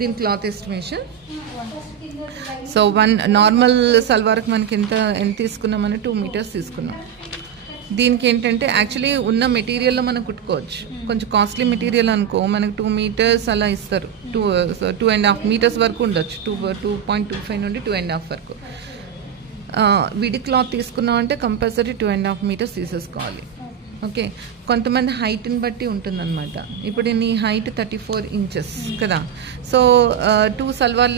దీని cloth estimation. So one normal సల్వార్కి మనకి ఎంత తీసుకున్నామని 2 మీటర్స్ తీసుకున్నాం. దీనికి ఏంటంటే యాక్చువల్లీ ఉన్న మెటీరియల్లో మనం కుట్టుకోవచ్చు. కొంచెం కాస్ట్లీ మెటీరియల్ అనుకో మనకు 2 మీటర్స్ అలా ఇస్తారు. 2.5 మీటర్స్ వరకు ఉండొచ్చు. 2.25 నుండి 2.5 వరకు. విడి క్లాత్ తీసుకున్నాం అంటే కంపల్సరీ 2.5 మీటర్స్ తీసేసుకోవాలి. ఓకే, కొంతమంది హైట్ని బట్టి ఉంటుందన్నమాట. ఇప్పుడు నీ హైట్ 34 ఇంచెస్ కదా. సో 2 సల్వార్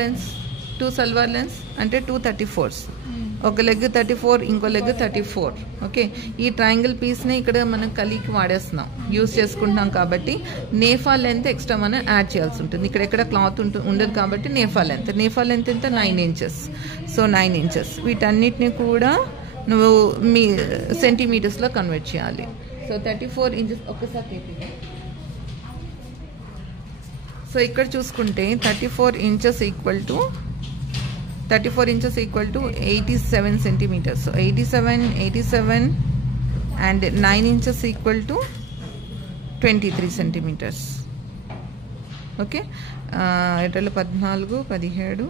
లెన్స్ అంటే 2 34s. ఒక లెగ్ 34, ఇంకో లెగ్ 34. ఓకే, ఈ ట్రయాంగిల్ పీస్ని ఇక్కడ మనం కలీకి వాడేస్తున్నాం, యూస్ చేసుకుంటున్నాం కాబట్టి నేఫా లెంత్ ఎక్స్ట్రా మనం యాడ్ చేయాల్సి ఉంటుంది. ఇక్కడ క్లాత్ ఉండదు కాబట్టి నేఫా లెంత్ ఎంత 9 ఇంచెస్. సో 9 ఇంచెస్ వీటన్నిటిని కూడా నువ్వు మీ సెంటీమీటర్స్లో కన్వర్ట్ చేయాలి. సో 34 ఇంచెస్ ఒక్కసారి చెప్పి. సో ఇక్కడ చూసుకుంటే 34 inches equal to 87 centimeters. So 87 and 9 inches equal to 23 centimeters. Okay, 14, 17,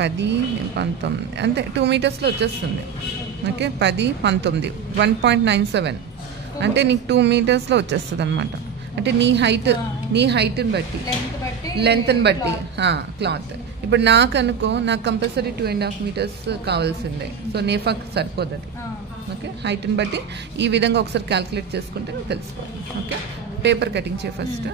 10, 19 అంతే 2 మీటర్స్లో వచ్చేస్తుంది. ఓకే, 10, 19 1.97 అంటే నీకు 2 మీటర్స్లో వచ్చేస్తుంది అనమాట. అంటే నీ హైట్ని బట్టి లెంత్ని బట్టి క్లాత్. ఇప్పుడు నాకు కంపల్సరీ 2.5 మీటర్స్ కావాల్సిందే. సో నేఫాకి సరిపోదు అది. ఓకే, హైట్ని బట్టి ఈ విధంగా ఒకసారి క్యాల్కులేట్ చేసుకుంటే తెలుసుకోవాలి. ఓకే, పేపర్ కటింగ్ చేయ ఫస్ట్.